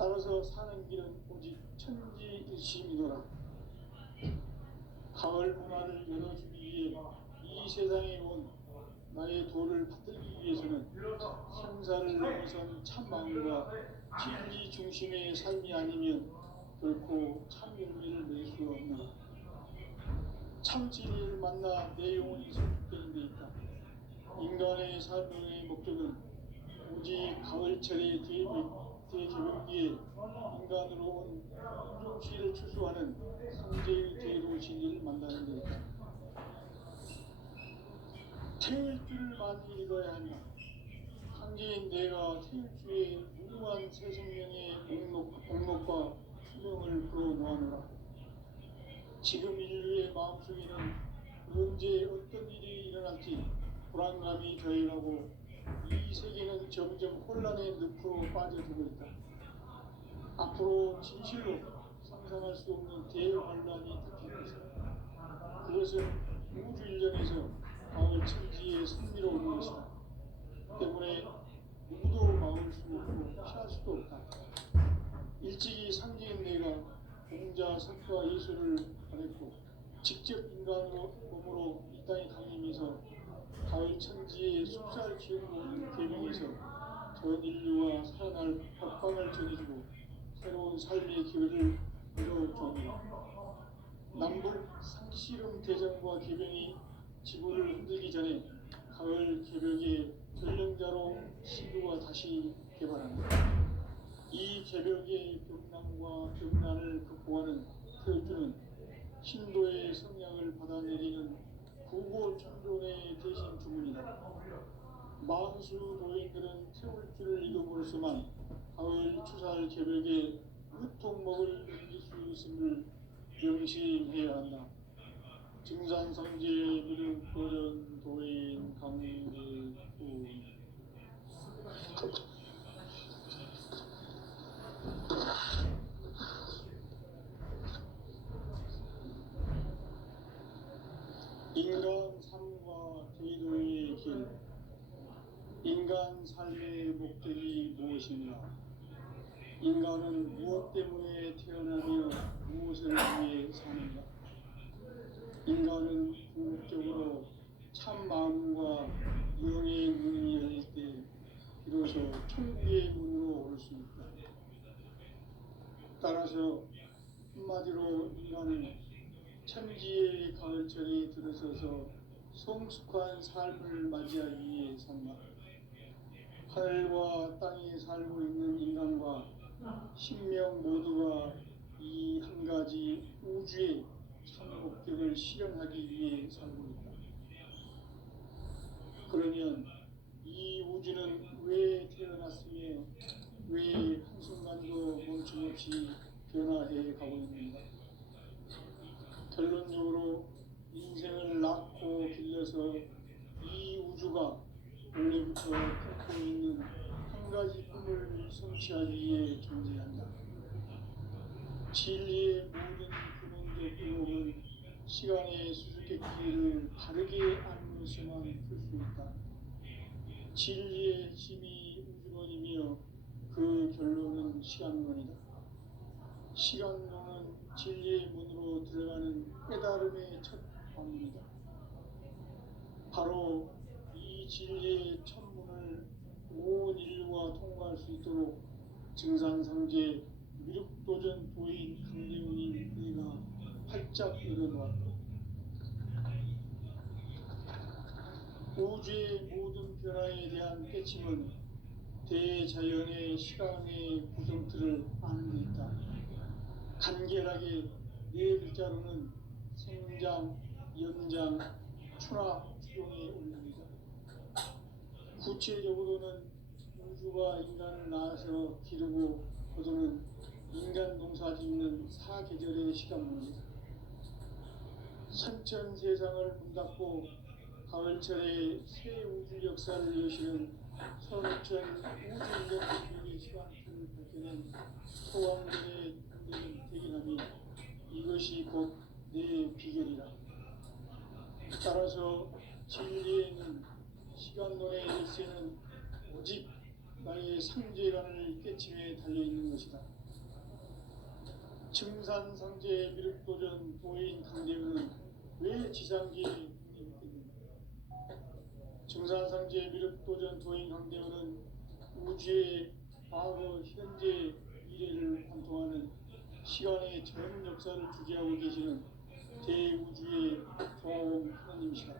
따라서 사는 길은 오직 천지일심이노라. 가을 문화를 열어주기 위해 이 세상에 온 나의 도를 받들기 위해서는 생사를 넘어선 참마음과 진리 중심의 삶이 아니면 결코 참 열매를 낼 수 없노라. 참 진리를 만나 내 영혼이 성숙되는 데 있다. 인간의 삶의 목적은 오직 가을철의 대개벽기에 인간으로 온 운종시를 추수하는 상제의 제도 진리를 만나는 데 있다. 태울 줄을 많이 읽어야 한다. 상제인 내가 태울 주의 무궁한 새 생명의 목록과 수명을 불어놓아노라. 지금 인류의 마음속에는 언제 어떤 일이 일어날지 불안감이 저해가고 이 세계는 점점 혼란의 늪으로 빠져들고 있다. 앞으로 진실로 상상할 수 없는 대환란이 닥칠 것이다. 그것은 우주 일련에서 가을 천지의 승리로운 것이다. 때문에 누구도 막을 수 없고 피할 수도 없다. 일찍이 상제인 내가 공자, 석가, 예수를 보냈고 직접 인간으로 몸으로 이 땅에 강림해서 가을 천지의 숲살 기운을 개명해서 전 인류와 살아날 법방을 전해주고 새로운 삶의 기회를 열어주옵니다. 남북 상씨름 대전과 개병이 지구를 흔들기 전에 가을 개벽의 전령자로 시구가 다시 개발한다. 이 개벽의 벽난과 벽난을 극복하는 태울주는 신도의 성향을 받아내리는 구고천존의 대신 주문이다. 마흔수 도인들은 태울주를 읽어보고서만 가을 추살 개벽에 으통먹을 넘길 수 있음을 명심해야 한다. 증산성제 무릉도전 도인 강대구 인간 삶과 제도의 길. 인간 삶의 목적이 무엇인가? 인간은 무엇 때문에 태어나며 무엇을 위해 사는가? 인간은 궁극적으로 참 마음과 영의 문이 열릴 때 비로소 천국의 문으로 올 수 있다. 따라서 한마디로 인간은 천지의 가을철에 들어서서 성숙한 삶을 맞이하기 위해 산다. 하늘과 땅에 살고 있는 인간과 신명 모두가 이 한 가지 우주의 참 목적을 실현하기 위해 살고 있다. 그러면 이 우주는 왜 태어났으며 왜 한순간도 멈춤없이 변화해 가고 있는가? 결론적으로 인생을 낳고 길러서 이 우주가 원래부터 품고 있는 한 가지 꿈을 성취하기 위해 존재한다. 진리의 모든 근원적 의혹은 시간의 수수께끼를 바르게 알면서만 풀 수 있다. 진리의 힘이 우주론이며 그 결론은 시간론이다. 시간론은 진리의 문으로 들어가는 깨달음의 첫 방문이다. 바로 이 진리의 첫 문을 온 인류가 통과할 수 있도록 증산성제 미륵도전 도인 강대훈인 그가 활짝 열어놓았다. 우주의 모든 변화에 대한 깨침은 대자연의 시간의 구성틀을 아는 데 있다. 간결하게 네 글자로는 생장, 연장, 추락, 추종의 원리입니다. 구체적으로는 우주가 인간을 낳아서 기르고 거두는 인간 농사 짓는 사계절의 시간문입니다. 선천 세상을 문닫고 가을철에 새 우주 역사를 여시는 선천 우주인간의 시간틀을 밝혀낸 소왕들의 힘든 대기함이 이것이 곧 내 비결이다. 따라서 진리에는 시간론의 일세는 오직 나의 상징 형제간을 깨침에 달려있는 것이다. 증산상제 미륵도전 도인 강대우는 왜 지상기에 있겠는가? 증산상제 미륵도전 도인 강대우는 우주의 과거, 현재, 미래를 관통하는 시간의 전 역사를 주재하고 계시는 대우주의 조화원 하나님이시다.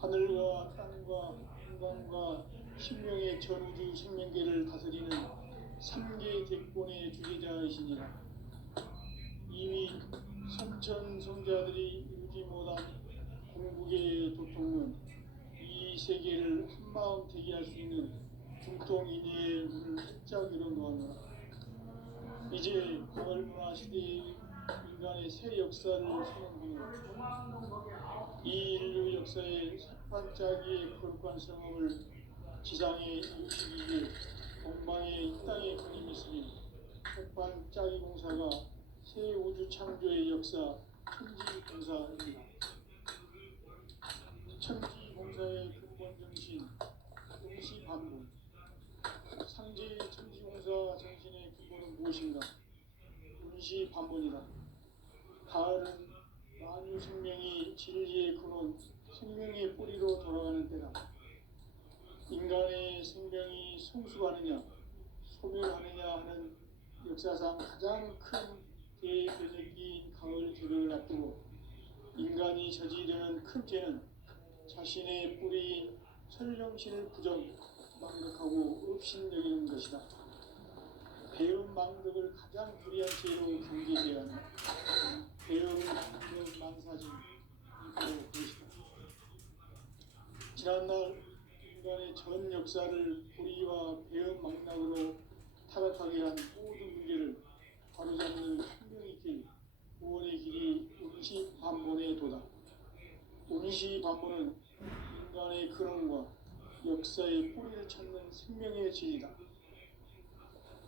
하늘과 땅과 인간과 신명의 전우주 생명계를 다스리는 3개 대권의 주재자이시니라. 이미 선천 성자들이 이루지 못한 궁극의 도통은 이 세계를 한마음 되게 할 수 있는 중통인의의 문을 활짝 열어놓았노라. 이제 가을문화 시대의 인간의 새 역사를 선언하노라. 이 인류 역사의 석판짜기의 거룩한 성업을 지상에 이루시기 위해 동방에 이 땅에 그림이 있으니 석판짜기 공사가 새 우주 창조의 역사 천지공사입니다. 천지공사의 근본 정신 응시반복. 상제의 천지공사 정신의 근본은 무엇인가? 응시반복이다. 가을은 만유 생명이 진리의 근원, 생명의 뿌리로 돌아가는 때다. 인간의 생명이 성숙하느냐, 소멸하느냐 하는 역사상 가장 큰 대변혁기인 가을 개벽을 앞두고 인간이 저지르는 큰 죄는 자신의 뿌리인 설령신을 망각하고 업신여기는 것이다. 배움 망덕을 가장 불의한 죄로 경계해야 한다. 배움 망덕 만사진 이거 그것이다. 지난날 인간의 전 역사를 불의와 배움 망락으로 타락하게 한 모든 문제를 바로잡는 생명의 길, 구원의 길이 운시반본의 도다. 운시반본은 인간의 근원과 역사의 뿌리를 찾는 생명의 진리다.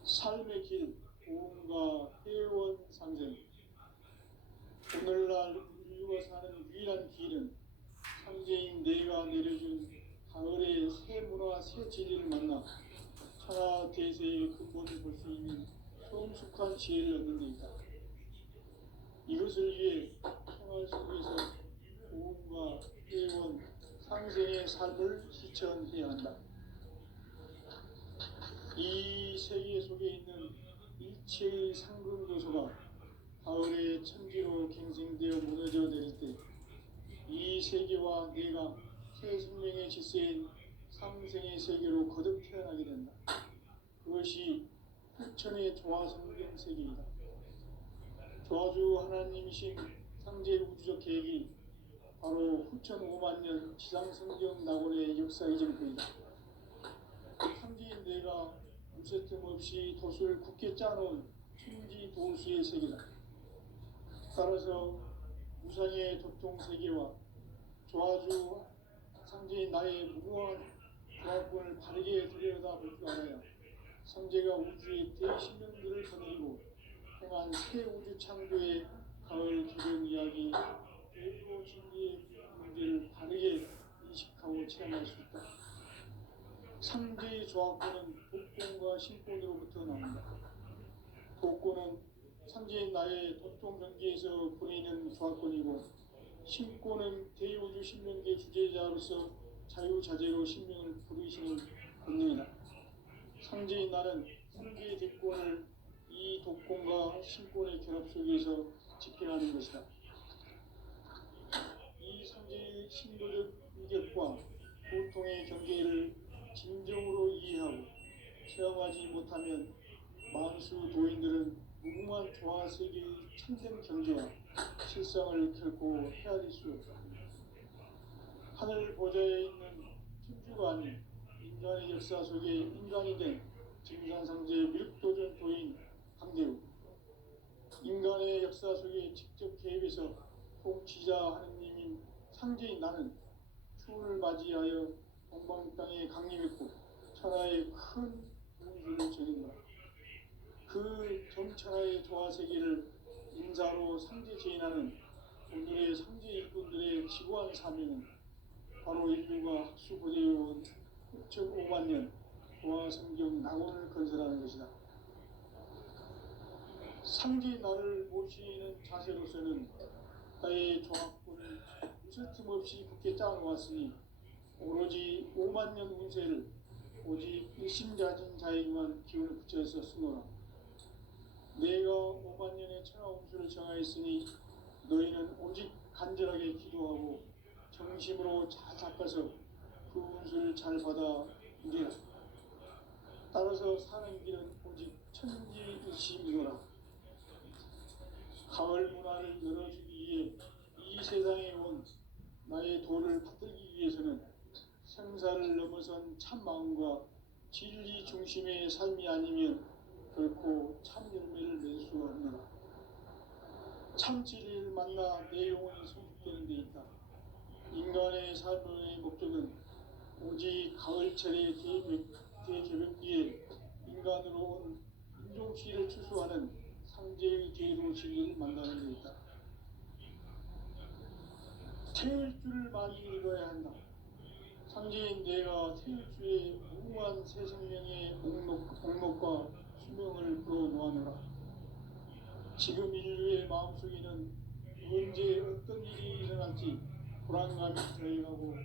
삶의 길, 보험과 회원 상생. 오늘날 인류가 사는 유일한 길은 상제인 내가 내려준 가을의 새 문화, 새 진리를 만나 천하 대세의 근본을 볼 수 있는 성숙한 지혜를 얻는 데 있다. 이것을 위해 생활 속에서 보험과 회원, 상생의 삶을 실천해야 한다. 이 세계 속에 있는 일체의 상금 요소가 가을의 천지로 갱생되어 무너져 내릴 때 이 세계와 내가 새 생명의 질서인 상생의 세계로 거듭 태어나게 된다. 그것이 후천의 조화성경 세계이다. 조화주 하나님이신 상제 우주적 계획이 바로 후천 5만년 지상성경 낙원의 역사 이정표이다. 상제인 내가 무쇠틈 없이 돛을 굳게 짜놓은 천지 도수의 세계다. 따라서 무상의 도통 세계와 조화주 상제인 나의 무궁한 조합권을 바르게 들여다볼 줄 알아야 상제가 우주의 대신령들을 거느리고 행한 새 우주 창조의 가을 기본 이야기, 외고 진리의 문제를 바르게 인식하고 체험할 수 있다. 상제의 조합권은 독권과 신권으로부터 나온다. 독권은 상제인 나의 도통 경계에서 보내는 조합권이고, 신권은 대우주 신명계 주제자로서 자유자재로 신명을 부르시는 권능이다. 상제인 나는 상제의 대권을 이 독권과 신권의 결합 속에서 집행하는 것이다. 이 상제의 신도적 인격과 고통의 경계를 진정으로 이해하고 체험하지 못하면 만수 도인들은 무궁한 조화세계의 참된 경지와 실상을 결코 헤아릴 수 없다. 하늘 보좌에 있는 천주가 아닌 인간의 역사 속에 인간이 된 증산상제 미륵도전 도인 강대우. 인간의 역사 속에 직접 개입해서 통치자 하느님인 상제인 나는 추운을 맞이하여 동방 땅에 강림했고 천하의 큰 공주를 전했노라. 그 정천하의 조화세계를 인사로 상제 제인하는 오늘의 상제 일꾼들의 지고한 사명은 바로 인류가 학수고대해온 9.5만 년 도화성경 낙원을 건설하는 것이다. 상지 나를 모시는 자세로서는 나의 종합군을 무쇠틈없이 굳게 짜놓았으니 오로지 5만 년 운세를 오직 일심가진 자에게만 기운을 붙여서 쓰노라. 내가 5만 년의 천하 운수를 정하였으니 너희는 오직 간절하게 기도하고 정심으로 잘 닦아서 그 운수를 잘 받아 누리라. 따라서 사는 길은 오직 천지일심이노라. 가을 문화를 열어주기 위해 이 세상에 온 나의 도를 받들기 위해서는 생사를 넘어선 참 마음과 진리 중심의 삶이 아니면 결코 참 열매를 낼 수가 없노라. 참 진리를 만나 내 영혼이 성숙되는 데 있다. 인간의 삶의 목적은 오직 가을철의 대개벽기에 인간으로 온 인종시를 추수하는 상제의 계로 진리를 만나는 데 있다. 태울 줄을 많이 읽어야 한다. 상제인 내가 태울 주의 무궁한 새 생명의 목록과 수명을 불어놓아노라. 지금 인류의 마음속에는 언제 어떤 일이 일어날지 불안감이 더해가고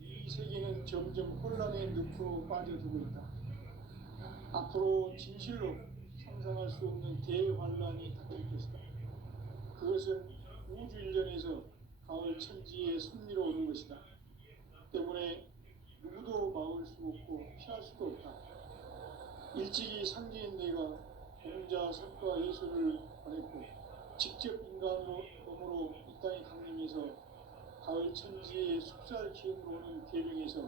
이 세계는 점점 혼란의 늪으로 빠져들고 있다. 앞으로 진실로 상상할 수 없는 대환란이 닥칠 것이다. 그것은 우주 일련에서 가을 천지의 섭리로 오는 것이다. 때문에 누구도 막을 수 없고 피할 수도 없다. 일찍이 상제인 내가 공자, 석가, 예수를 보냈고 직접 인간으로 몸으로 이 땅에 강림해서 가을 천지의 숲살 기운으로 오는 계명에서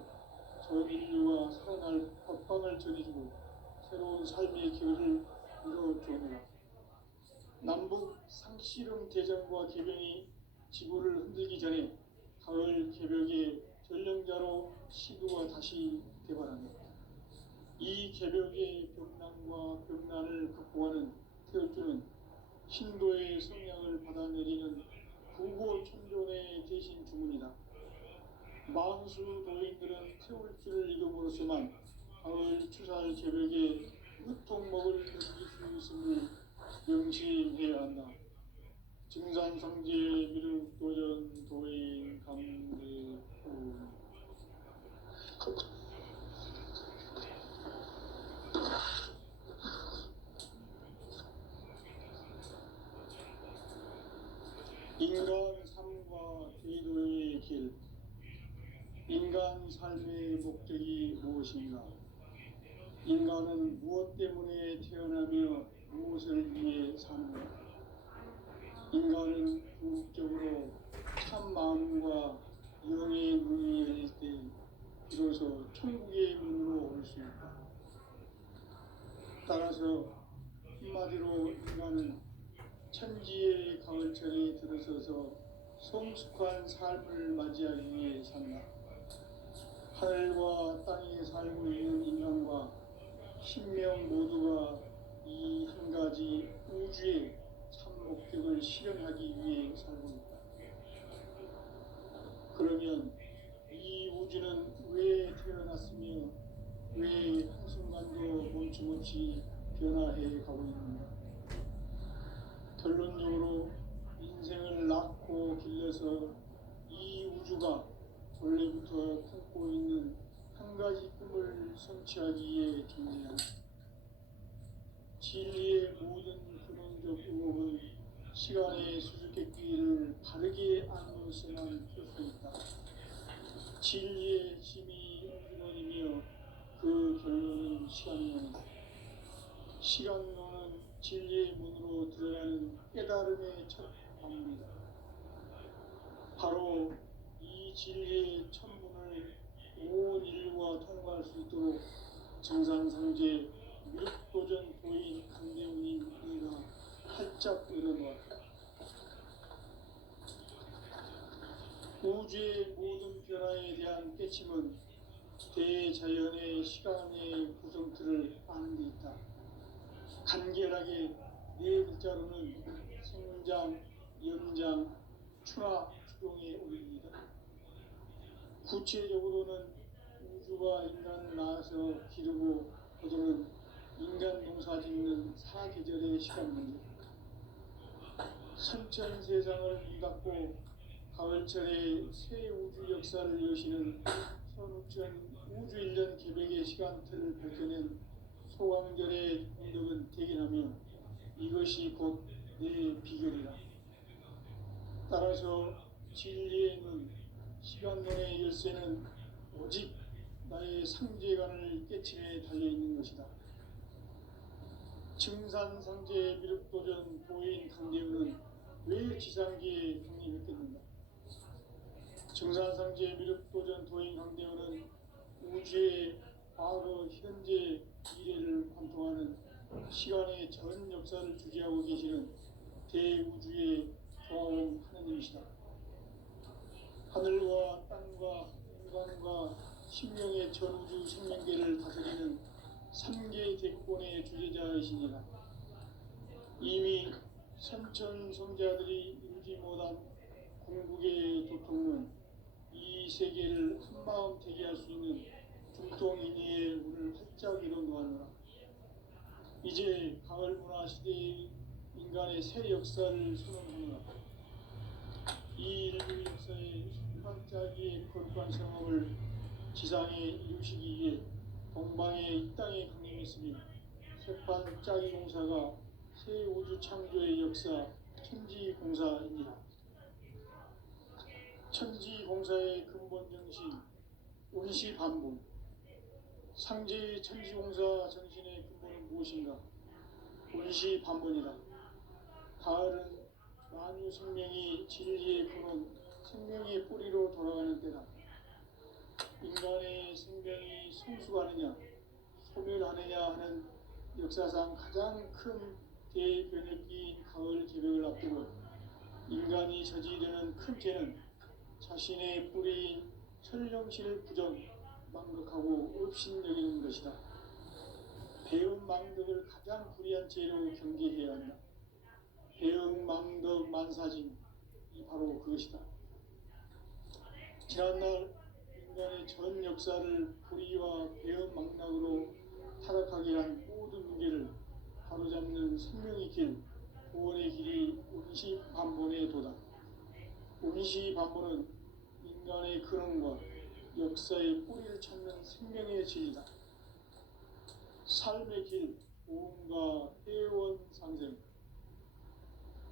전 인류가 살아날 법방을 전해주고 새로운 삶의 길을 이뤄주느라. 남북 상씨름 대전과 개병이 지구를 흔들기 전에 가을 개벽의 전령자로 시도가 다시 대발한다. 이 개벽의 병난과 병난을 극복하는 태울주는 신도의 성향을 받아내리는 구고천존의 대신 주문이다. 만수 도인들은 태울주를 이름으로서만 가을 추살 개벽의 으통먹을 견딜 수 있음을 명심해야 한다. 증산상제 미륵도전 도인 감대후. 인간 삶과 제도의 길. 인간 삶의 목적이 무엇인가? 인간은 무엇 때문에 태어나며 무엇을 위해 사는가? 인간은 궁극적으로 참 마음과 영의 문이 열릴 때 비로소 천국의 문으로 올 수 있다. 따라서 한마디로 인간은 천지의 가을철에 들어서서 성숙한 삶을 맞이하기 위해 산다. 하늘과 땅에 살고 있는 인간과 신명 모두가 이 한 가지 우주의 참 목적을 실현하기 위해 살고 있다. 그러면 이 우주는 왜 태어났으며 왜 한순간도 멈춤없이 변화해 가고 있는가? 결론적으로 인생을 낳고 길러서 이 우주가 원래부터 품고 있는 한 가지 꿈을 성취하기 위해 존재한다. 진리의 모든 근원적 의혹은 시간의 수수께끼를 바르게 알면서만 풀 수 있다. 진리의 힘이 근원이며 그 결론은 시간론이다. 시간론은 진리의 문으로 들어가는 깨달음의 첫 방문이다. 바로 이 진리의 천문을 온 인류가 통과할 수 있도록 정상상제 미륵도전 도인 강대웅인 이가 활짝 열어놓았다. 우주의 모든 변화에 대한 깨침은 대자연의 시간의 구성틀을 아는 데 있다. 간결하게 네 글자로는 생장, 연장, 추나 추동의 원리이다. 구체적으로는 우주가 인간을 낳아서 기르고 거두는 인간 농사 짓는 사계절의 시간 문제. 선천 세상을 문닫고 가을철에 새 우주 역사를 여시는 선우천 우주 1년 계획의 시간틀을 밝혀낸 소강절의 공덕은 대견하며 이것이 곧 내 비결이라. 따라서 진리의 눈, 시간론의 열쇠는 오직 나의 상제관을 깨침에 달려있는 것이다. 증산상제 미륵도전 도인 강대우는 왜 지상기에 강림했겠는가? 증산상제 미륵도전 도인 강대우는 우주의 과거, 현재, 미래를 관통하는 시간의 전 역사를 주재하고 계시는 대우주의 조화원 하느님이시다. 하늘과 땅과 인간과 신명의 전우주 생명계를 다스리는 3개 대권의 주제자이시니라. 이미 선천성자들이 이루지 못한 궁극의 도통은 이 세계를 한마음 되게 할 수 있는 중통인의의 문을 활짝 열어놓았노라. 이제 가을 문화 시대의 인간의 새 역사를 선언하노라. 이 인류 역사의 반짝이의 거룩한 성함을 지상에 이루시기 위해 동방의 이 땅에 강림했으며 새판 짜기 공사가 새 우주 창조의 역사 천지공사입니다. 천지공사의 근본 정신 운시반본. 상제의 천지공사 정신의 근본은 무엇인가? 운시반본이다. 가을은 만유 생명이 진리의 근원, 생명의 뿌리로 돌아가는 때다. 인간의 생명이 성숙하느냐, 소멸하느냐 하는 역사상 가장 큰 대변혁기인 가을 개벽을 앞두고 인간이 저지르는 큰 죄는 자신의 뿌리인 천령실 부정, 망극하고 업신여기는 것이다. 배은 망덕을 가장 불의한 죄로 경계해야 한다. 배은 망덕 만사징이 바로 그것이다. 지난날 인간의 전 역사를 불의와 배은 망락으로 타락하게 한 모든 문제를 바로잡는 생명의 길, 구원의 길이 운시반본의 도다. 운시반본은 인간의 근원과 역사의 뿌리를 찾는 생명의 진리다. 삶의 길, 오음과 회원 상생.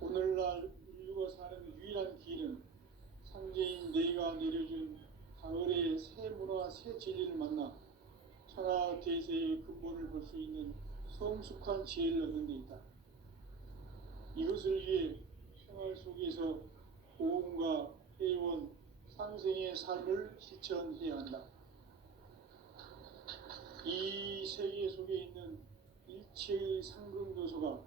오늘날 인류가 사는 유일한 길은 상제인 내가 내려준 가을의 새 문화, 새 진리를 만나 천하 대세의 근본을 볼 수 있는 성숙한 지혜를 얻는 데 있다. 이것을 위해 생활 속에서 오음과 회원, 상생의 삶을 실천해야 한다. 이 세계 속에 있는 일체의 상근교소가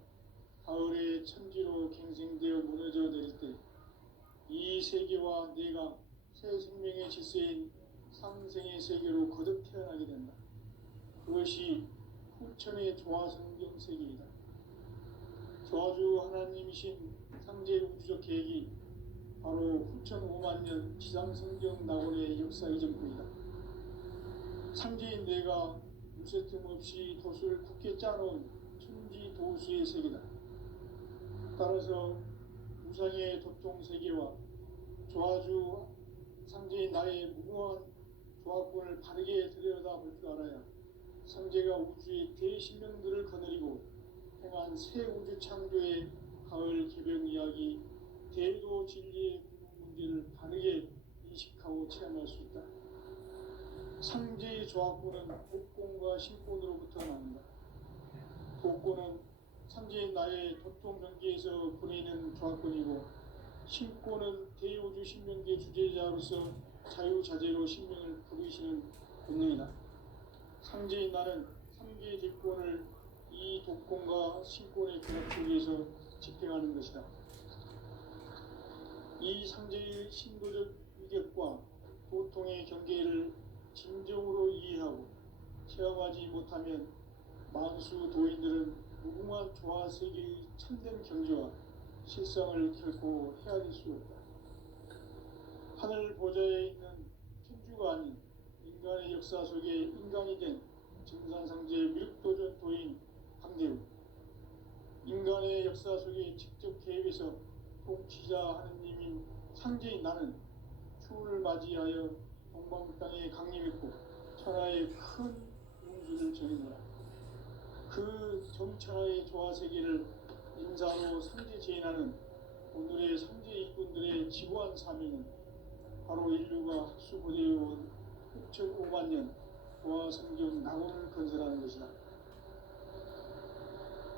가을의 천지로 갱생되어 무너져 내릴 때 이 세계와 내가 새 생명의 질서인 상생의 세계로 거듭 태어나게 된다. 그것이 후천의 조화성경 세계이다. 조화주 하나님이신 상제 우주적 계획이 바로 후천 5만 년 지상성경 낙원의 역사 이전부이다. 상제인 내가 무쇠 틈 없이 도수를 굳게 짜놓은 천지 도수의 세계다. 따라서 무상의 도통 세계와 조화주 상제인 나의 무궁한 조화권을 바르게 들여다볼 줄 알아야 상제가 우주의 대신명들을 거느리고 행한 새 우주 창조의 가을 개벽 이야기, 대도 진리의 궁극 문제를 바르게 인식하고 체험할 수 있다. 상제의 조화권은 복권과 신권으로부터 나온다. 복권은 상제인 나의 도통 경계에서 보내는 조화권이고, 신권은 대우주 신명계 주제자로서 자유자재로 신명을 부르시는 본능이다. 상제인 나는 3개의 대권을 이 독권과 신권의 결합 속에서 집행하는 것이다. 이 상제의 신도적 위격과 도통의 경계를 진정으로 이해하고 체험하지 못하면 만수 도인들은 무궁한 조화세계의 참된 경지와 실상을 결코 헤아릴 수 없다. 하늘 보좌에 있는 천주가 아닌 인간 인간의 역사 속에 인간이 된 증산상제의 미륵도인 강대우, 인간의 역사 속에 직접 개입해서 통치자 하느님인 상제인 나는 추운을 맞이하여 동방 땅에 강림했고 천하의 큰 운수를 전해노라. 그 정천하의 조화세계를 인사로 상제제인하는 오늘의 상제 일꾼들의 지구한 사명은 바로 인류가 학수고대해온 6,500만 년 조화성경 낙원을 건설하는 것이다.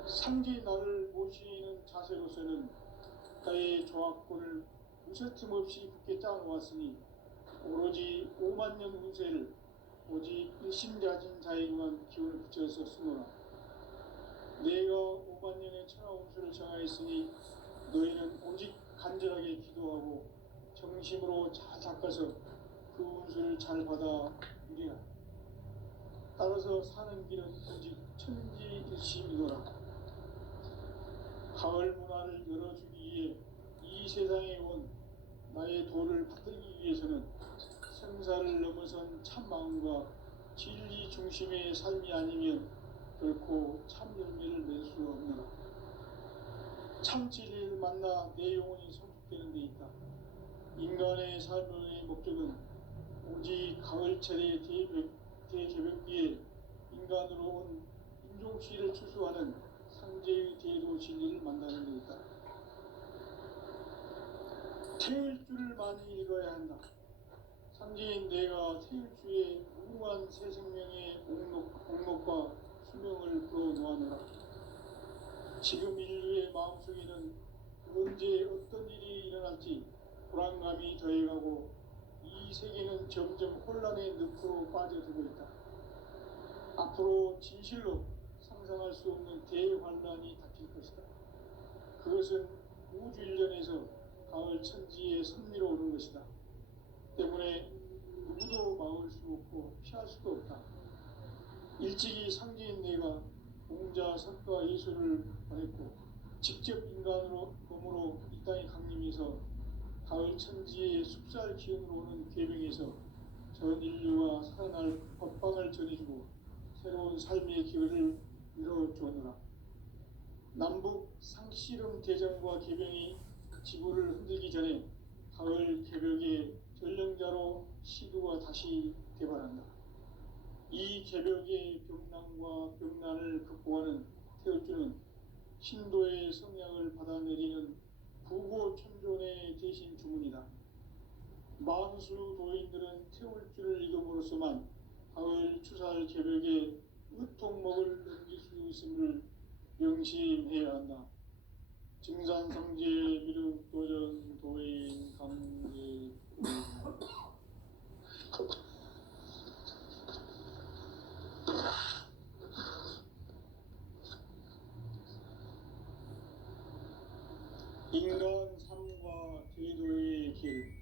상제 나를 모시는 자세로서는 나의 조합권을 무쇠틈 없이 굳게 짜놓았으니 오로지 5만 년 운세를 오직 일심자진 자에게만 기운을 붙여서 쓰노라. 내가 5만 년의 천하 운수를 정하였으니 너희는 오직 간절하게 기도하고 정심으로 잘 닦아서 그 운수를 잘 받아 누리라. 따라서 사는 길은 오직 천지일심이노라. 가을 문화를 열어주기 위해 이 세상에 온 나의 도를 받들기 위해서는 생사를 넘어선 참 마음과 진리 중심의 삶이 아니면 결코 참 열매를 맺을 수 없노라. 참 진리를 만나 내 영혼이 성숙되는 데 있다. 인간의 삶의 목적은 오직 가을철의 대개벽기에 인간으로 온 인종시를 추수하는 상제의 대도 진리를 만나는 데 있다. 태일 줄을 많이 읽어야 한다. 상제인 내가 태일주의 무궁한 새 생명의 옥록과 수명을 불어놓아노라. 지금 인류의 마음속에는 언제 어떤 일이 일어날지 불안감이 더해가고 이 세계는 점점 혼란의 늪으로 빠져들고 있다. 앞으로 진실로 상상할 수 없는 대환란이 닥칠 것이다. 그것은 우주 일련에서 가을 천지의 섭리로 오는 것이다. 때문에 누구도 막을 수 없고 피할 수도 없다. 일찍이 상제인 내가 공자, 석가, 예수를 보냈고 직접 인간으로 몸으로 이 땅에 강림해서 가을 천지의 숲살 기운으로 오는 계명에서 전 인류와 살아날 법방을 전해주고 새로운 삶의 기회를 이뤄주었노라. 남북 상씨름 대전과 계병이 지구를 흔들기 전에 가을 개벽의 전령자로 시도가 다시 개발한다. 이 개벽의 병난과 병난을 극복하는 태울주는 신도의 성향을 받아내리는 부고천존의 대신 주문이다. 만수 도인들은 태울주를 읽음으로써만 가을 추살 개벽에 으통먹을 넘길 수 있음을 명심해야 한다. 증산상제 미륵도전 도인 강제 인간 삶과 제도의 길.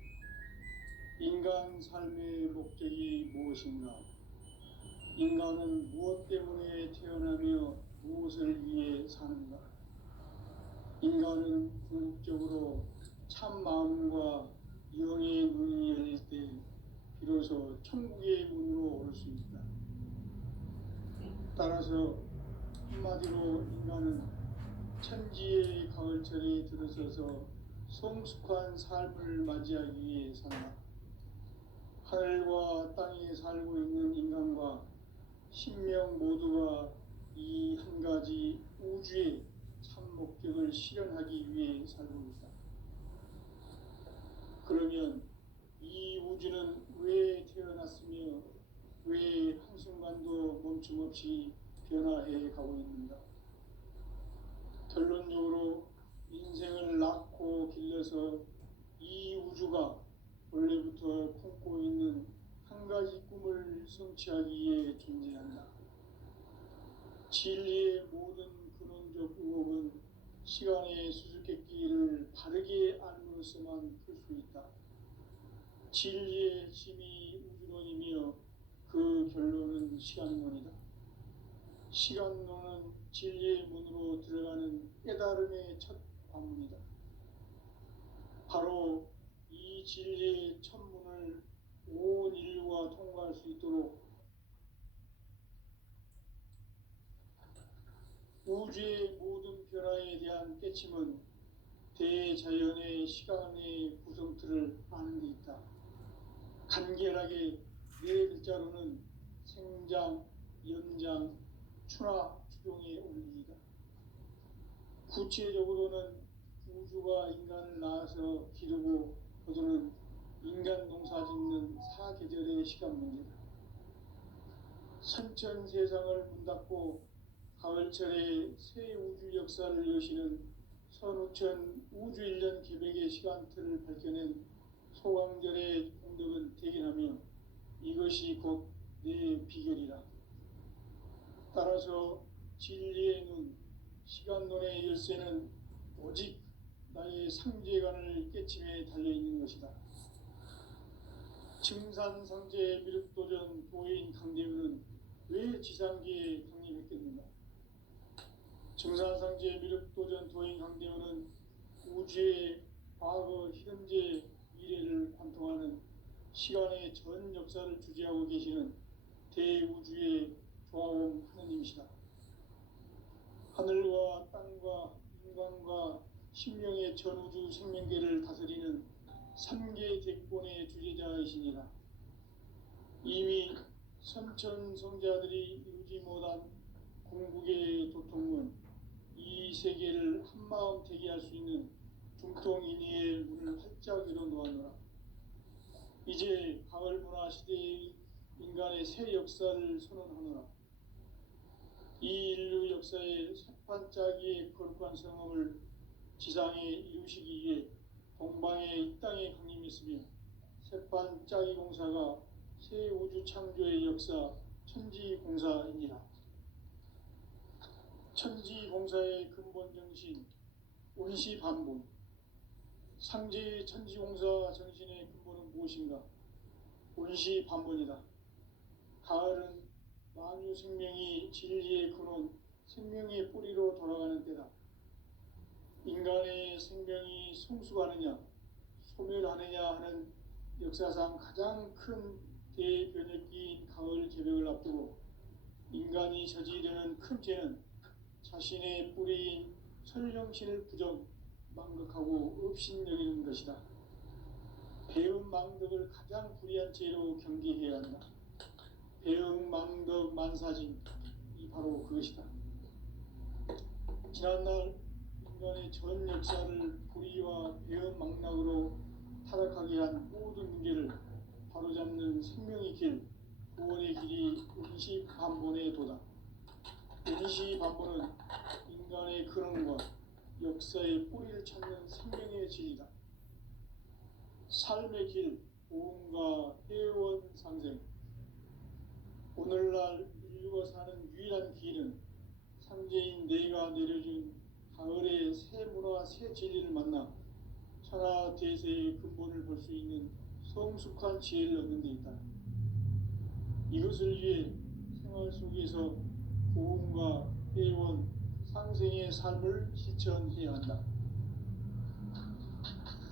인간 삶의 목적이 무엇인가? 인간은 무엇 때문에 태어나며 무엇을 위해 사는가? 인간은 궁극적으로 참 마음과 영의 문이 열릴 때 비로소 천국의 문으로 올 수 있다. 따라서 한마디로 인간은 천지의 가을철에 들어서서 성숙한 삶을 맞이하기 위해 산다. 하늘과 땅에 살고 있는 인간과 신명 모두가 이 한 가지 우주의 참 목적을 실현하기 위해 살고 있다. 그러면 이 우주는 왜 태어났으며 왜 한순간도 멈춤없이 변화해 가고 있는가? 결론적으로 인생을 낳고 길러서 이 우주가 원래부터 품고 있는 한 가지 꿈을 성취하기 위해 존재한다. 진리의 모든 근원적 의혹은 시간의 수수께끼를 바르게 알므로서만 풀 수 있다. 진리의 핵심이 우주론이며 그 결론은 시간론이다. 시간론은 진리의 문으로 들어가는 깨달음의 첫 관문이다. 바로 이 진리의 첫 문을 온 인류가 통과할 수 있도록 우주의 모든 변화에 대한 깨침은 대자연의 시간의 구성틀을 아는 데 있다. 간결하게 네 글자로는 생장, 연장, 추나 추종의 원리이다. 구체적으로는 우주가 인간을 낳아서 기르고 거두는 인간 농사 짓는 사계절의 시간 문제다. 선천 세상을 문 닫고 가을철에 새 우주 역사를 여시는 선우천 우주 1년 계획의 시간틀을 밝혀낸 소강절의 공덕은 대견하며 이것이 곧 내 비결이라. 따라서 진리의 눈, 시간론의 열쇠는 오직 나의 상제관을 깨침에 달려있는 것이다. 증산상제 미륵도전 도인 강대우는 왜 지상계에 강림했겠는가? 증산상제 미륵도전 도인 강대우는 우주의 과거, 현재, 미래를 관통하는 시간의 전 역사를 주재하고 계시는 대우주의 조화원 하느님이시다. 하늘과 땅과 인간과 신명의 전우주 생명계를 다스리는 3계 대권의 주제자이시니라. 이미 선천성자들이 이루지 못한 궁극의 도통은 이 세계를 한마음 되게 할 수 있는 중통인의의 문을 활짝 열어놓았노라. 이제 가을 문화 시대의 인간의 새 역사를 선언하노라. 이 인류 역사의 새판짜기의 거룩한 성험을 지상에 이루시기 위해 동방의 이 땅에 강림했으며 새판짜기 공사가 새 우주 창조의 역사 천지공사이니라. 천지공사의 근본 정신 원시반본. 상제의 천지공사 정신의 근본은 무엇인가? 원시반본이다. 가을은 만유 생명이 진리의 근원, 생명의 뿌리로 돌아가는 때다. 인간의 생명이 성숙하느냐, 소멸하느냐 하는 역사상 가장 큰 대변혁기인 가을 개벽을 앞두고 인간이 저지르는 큰 죄는 자신의 뿌리인 설령신을 부정, 망극하고 업신여기는 것이다. 배은 망덕을 가장 불의한 죄로 경계해야 한다. 배은 망덕 만사진, 이 바로 그것이다. 지난날 인간의 전 역사를 불의와 배은 망락으로 타락하게 한 모든 문제를 바로잡는 생명의 길, 구원의 길이 원시반본의 도다. 원시반본은 인간의 근원과 역사의 뿌리를 찾는 생명의 진리다. 삶의 길, 보험과 회원 상생. 오늘날 인류가 사는 유일한 길은 상제인 내가 내려준 가을의 새 문화, 새 진리를 만나 천하 대세의 근본을 볼 수 있는 성숙한 지혜를 얻는 데 있다. 이것을 위해 생활 속에서 보험과 회원, 상생의 삶을 실천해야 한다.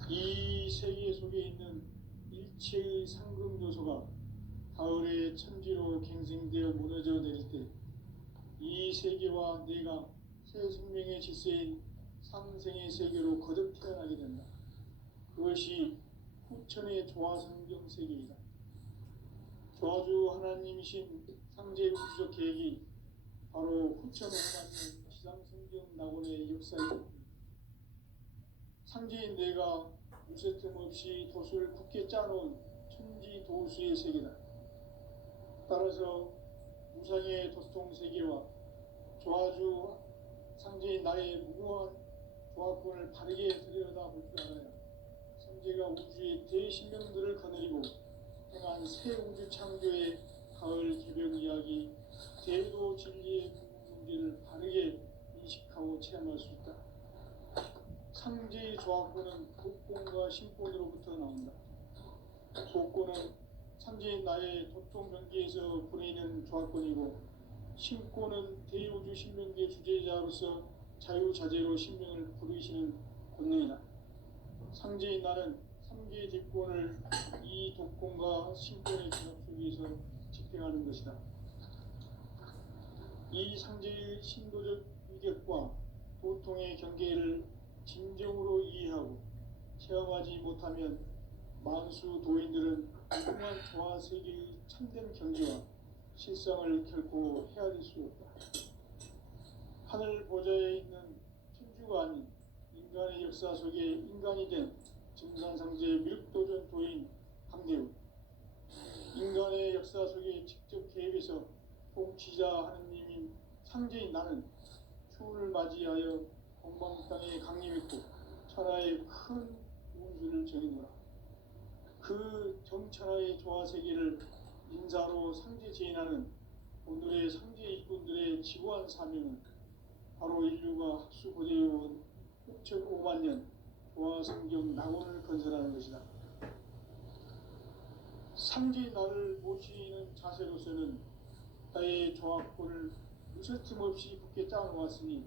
이 세계 속에 있는 일체의 상금 요소가 가을의 천지로 갱생되어 무너져 내릴 때 이 세계와 내가 새 생명의 질서인 상생의 세계로 거듭 태어나게 된다. 그것이 후천의 조화성경 세계이다. 조화주 하나님이신 상제 우주적 계획이 바로 후천에 해맞는 지상성경 낙원의 역사이다. 상제인 내가 무쇠틈 없이 돛을 굳게 짜놓은 천지도수의 세계다. 따라서 무상의 도통 세계와 조화주 상제인 나의 무궁한 조화권을 바르게 들여다볼 줄 알아야 상제가 우주의 대신명들을 거느리고 행한 새 우주 창조의 가을 개벽 이야기, 대도 진리의 문제를 바르게 인식하고 체험할 수 있다. 상제의 조화권은 복권과 신권으로부터 나온다. 복권은 상제인 나의 도통 경계에서 보내는 조화권이고, 신권은 대우주 신명계 주제자로서 자유자재로 신명을 부르시는 권능이다. 상제인 나는 삼계 집권을 이 독권과 신권의 기업 속에서 집행하는 것이다. 이 상제의 신도적 위력과 도통의 경계를 진정으로 이해하고 체험하지 못하면 만수 도인들은 무궁한 조화 세계의 참된 경지와 실상을 결코 헤아릴 수 없다. 하늘 보좌에 있는 천주가 아닌 인간의 역사 속에 인간이 된 증산상제 미륵도전 도인 강대우, 인간의 역사 속에 직접 개입해서 통치자 하느님인 상제인 나는 추운을 맞이하여 건방 땅에 강림했고 천하의 큰 운수를 정해노라. 그 정천하의 조화세계를 인사로 상제 제인하는 오늘의 상제 일꾼들의 지고한 사명은 바로 인류가 학수고대해온 6,500만 년 조화성경 낙원을 건설하는 것이다. 상제 나를 모시는 자세로서는 나의 조합권을 무설틈 없이 굳게 짜놓았으니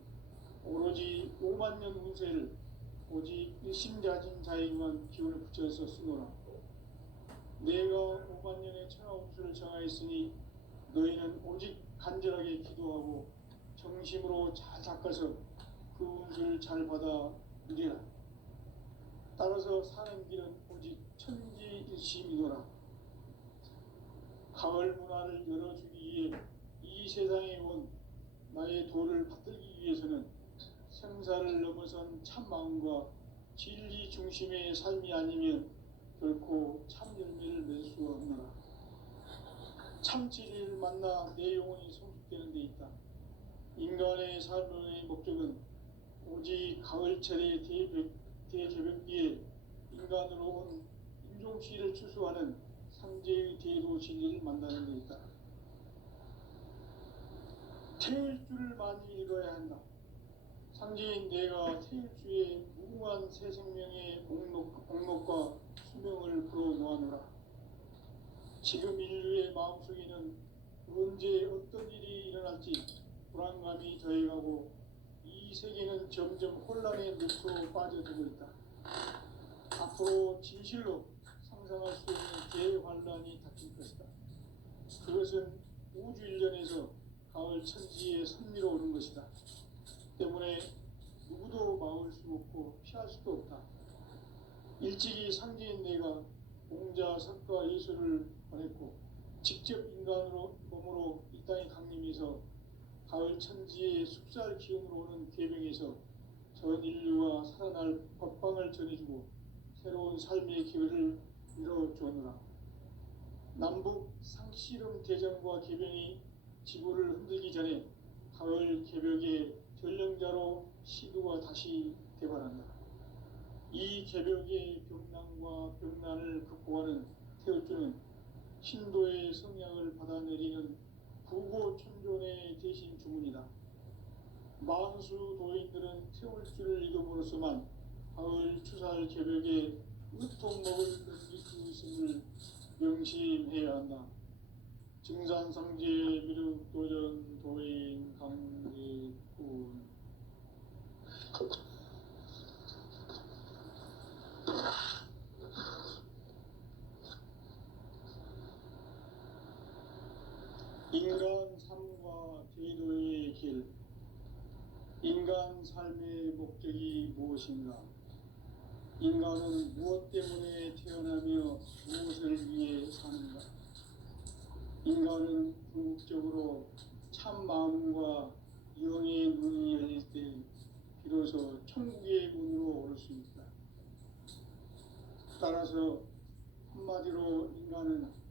오로지 5만 년 운세를 오직 일심자진 자에게만 기운을 붙여서 쓰노라. 내가 5만 년의 천하 운수를 정하였으니 너희는 오직 간절하게 기도하고 정심으로 잘 닦아서 그 운수를 잘 받아 누리라. 따라서 사는 길은 오직 천지일심이노라. 가을 문화를 열어주기 위해 이 세상에 온 나의 도를 받들기 위해서는 생사를 넘어선 참 마음과 진리 중심의 삶이 아니면 결코 참 열매를 맺을 수 없노라. 참 진리를 만나 내 영혼이 성숙되는 데 있다. 인간의 삶의 목적은 오직 가을철의 대개벽기에 인간으로 온 인종시를 추수하는 상제의 대도 진리를 만나는 데 있다. 태울 줄을 많이 읽어야 한다. 상제인 내가 태울 주에 무궁한 새 생명의 목록과 수명을 불어놓아노라. 지금 인류의 마음속에는 언제 어떤 일이 일어날지 불안감이 더해가고 이 세계는 점점 혼란의 늪으로 빠져들고 있다. 앞으로 진실로 상상할 수 없는 대환란이 닥칠 것이다. 그것은 우주 일련에서 가을 천지에 선미로 오는 것이다. 때문에 누구도 막을 수 없고 피할 수도 없다. 일찍이 상제인 내가 공자, 석가, 예수를 보냈고 직접 인간으로 몸으로 이 땅에 강림해서 가을 천지의 숲살 기운으로 오는 계명에서 전 인류가 살아날 법방을 전해주고 새로운 삶의 기회를 이뤄주었노라. 남북 상씨름 대전과 개병이 지구를 흔들기 전에 가을 개벽의 전령자로 시두가 다시 대발한다. 이 개벽의 병난과 병난을 극복하는 태울주는 신도의 성향을 받아내리는 부고천존의 대신 주문이다. 만수 도인들은 태울주를 읽음으로써만 가을 추살 개벽에 으통먹을 넘길 수 있음을 명심해야 한다. 증산상제 미륵도전 도인 강제군. 인간 삶과 제도의 길. 인간 삶의 목적이 무엇인가? 인간은 무엇 때문에 태어나며 무엇을 위해 사는가? 인간은 궁극적으로 참 마음과 영의 눈이 열릴 때 비로소 천국의 문으로 오를 수 있다. 따라서 한마디로 인간은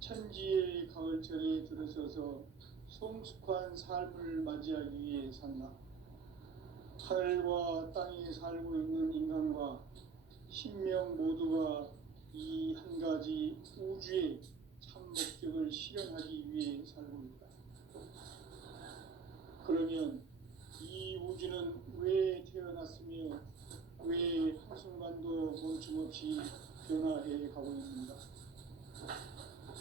천지의 가을철에 들어서서 성숙한 삶을 맞이하기 위해 산다. 하늘과 땅에 살고 있는 인간과 신명 모두가 이 한 가지 우주의 참 목적을 실현하기 위해 살고 있다. 그러면 이 우주는 왜 태어났으며 왜 한순간도 멈춤없이 변화해 가고 있는가?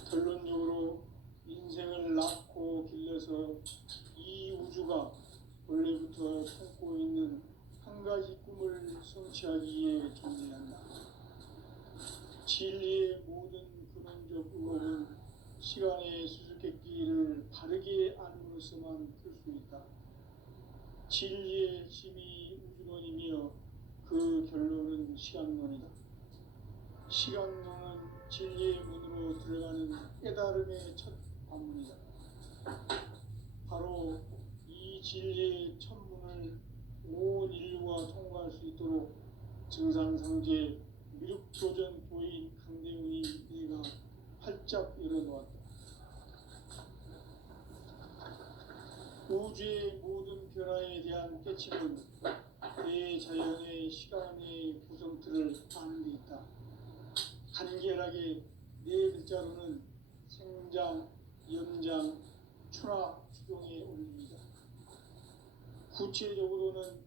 결론적으로 인생을 낳고 길러서 이 우주가 원래부터 품고 있는 한 가지 꿈을 성취하기 위해 존재한다. 진리의 모든 근원적 의혹은 시간의 수수께끼를 바르게 알므로서만 풀 수 있다. 진리의 힘이 우주론이며 그 결론은 시간론이다. 시간론은 진리의 문으로 들어가는 깨달음의 첫 관문이다. 바로 이 진리의 첫 문을 온 인류가 통과할 수 있도록 증산상제 미륵도전 도인 강대훈이 내가 활짝 열어놓았다. 우주의 모든 변화에 대한 깨침은 대자연의 시간의 구성틀을 아는 데 있다. 간결하게 네 글자로는 생장, 연장, 추락, 추종에 올립니다. 구체적으로는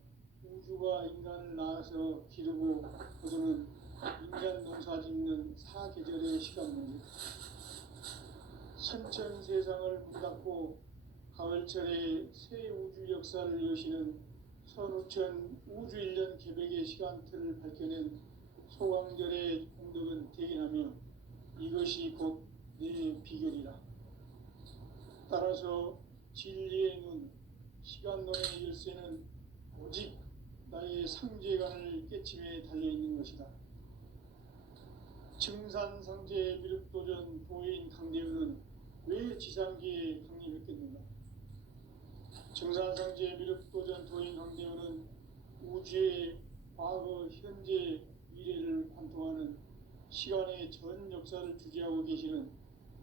우주가 인간을 낳아서 기르고 거두는 인간 농사 짓는 사계절의 시간입니다. 선천 세상을 문 닫고 가을철에 새 우주 역사를 여시는 선우천 우주 1년 개백의 시간틀을 밝혀낸 소강절의 공덕은 대견하며 이것이 곧 내 비결이라. 따라서 진리의 눈, 시간론의 열쇠는 오직 나의 상제관을 깨침에 달려있는 것이다. 증산상제 미륵도전 도인 강대훈은 왜 지상계에 강림했겠는가? 증산상제 미륵도전 도인 강대훈은 우주의 과거, 현재, 미래를 관통하는 시간의 전 역사를 주재하고 계시는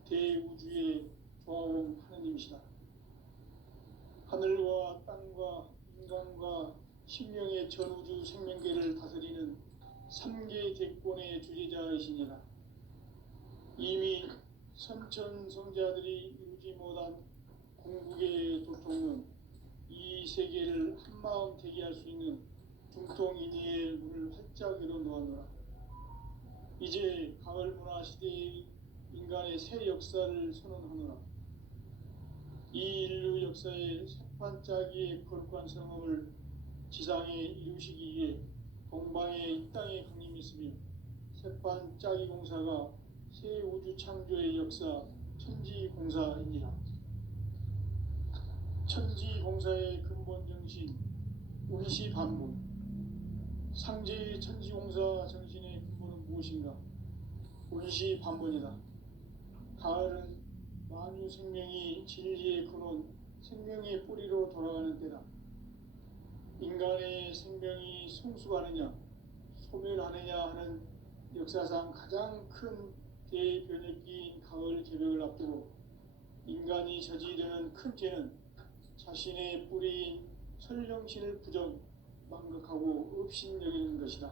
대우주의 조화원 하느님이시다. 하늘과 땅과 인간과 신명의 전우주 생명계를 다스리는 3계 대권의 주재자이시니라. 이미 선천성자들이 이루지 못한 궁극의 도통은 이 세계를 한마음 되게 할 수 있는 중통인의의 문을 활짝 열어놓았노라. 이제 가을 문화 시대의 인간의 새 역사를 선언하노라. 이 인류 역사의 새판짜기의 거룩한 성험을 지상에 이루시기 위해 동방에 이 땅에 강림했으며 새판짜기 공사가 새 우주 창조의 역사 천지공사이니라. 천지공사의 근본 정신 운시반본. 상제의 천지공사 정신의 근본은 무엇인가? 운시반본이다. 가을은 만유 생명이 진리의 근원, 생명의 뿌리로 돌아가는 때다. 인간의 생명이 성숙하느냐, 소멸하느냐 하는 역사상 가장 큰 대변혁기인 가을 개벽을 앞두고 인간이 저지르는 큰 죄는 자신의 뿌리인 설령신을 부정, 망극하고 업신여기는 것이다.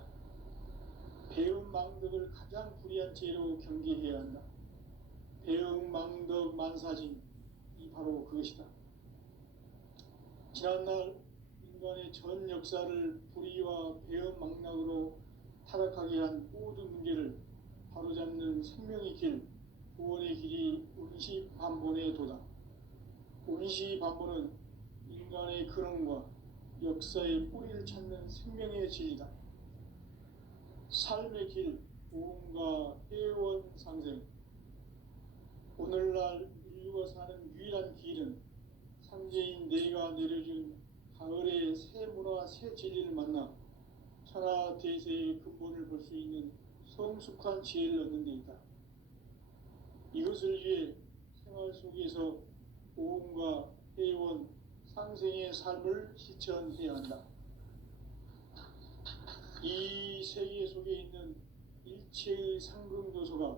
배움 망덕을 가장 불의한 죄로 경계해야 한다. 배움 망덕 만사진, 이 바로 그것이다. 지난날 인간의 전 역사를 불의와 배움 망락으로 타락하게 한 모든 문제를 바로잡는 생명의 길, 구원의 길이 운시반본의 도다. 운시반본은 인간의 근원과 역사의 뿌리를 찾는 생명의 진리다. 삶의 길, 보험과 회원 상생. 오늘날 인류가 사는 유일한 길은 상제인 내가 내려준 가을의 새 문화, 새 진리를 만나 천하 대세의 근본을 볼 수 있는 성숙한 지혜를 얻는 데 있다. 이것을 위해 생활 속에서 보험과 회원, 상생의 삶을 실천해야 한다. 이 세계 속에 있는 일체의 상금도서가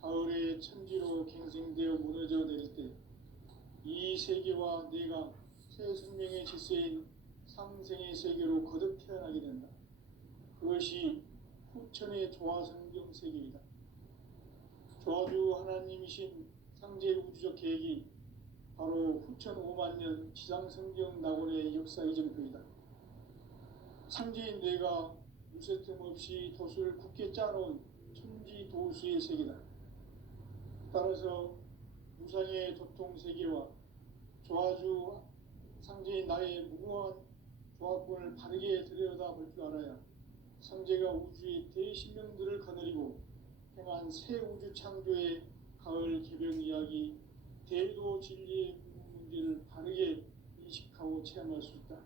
가을의 천지로 갱생되어 무너져 내릴 때 이 세계와 내가 새 생명의 질서인 상생의 세계로 거듭 태어나게 된다. 그것이 후천의 조화성경 세계이다. 조화주 하나님이신 상제 우주적 계획이 바로 후천 5만 년 지상성경 낙원의 역사 이정표이다. 상제인 내가 무쇠틈 없이 도수를 굳게 짜놓은 천지도수의 세계다. 따라서 무상의 도통 세계와 조화주 상제인 나의 무궁한 조화권을 바르게 들여다볼 줄 알아야 상제가 우주의 대신명들을 거느리고 행한 새 우주 창조의 가을 개변 이야기, 대도 진리의 문제를 바르게 인식하고 체험할 수 있다.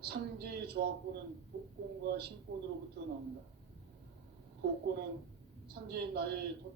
상제의 조합구는 복권과 신권으로부터 나온다. 복권은 상제인 나의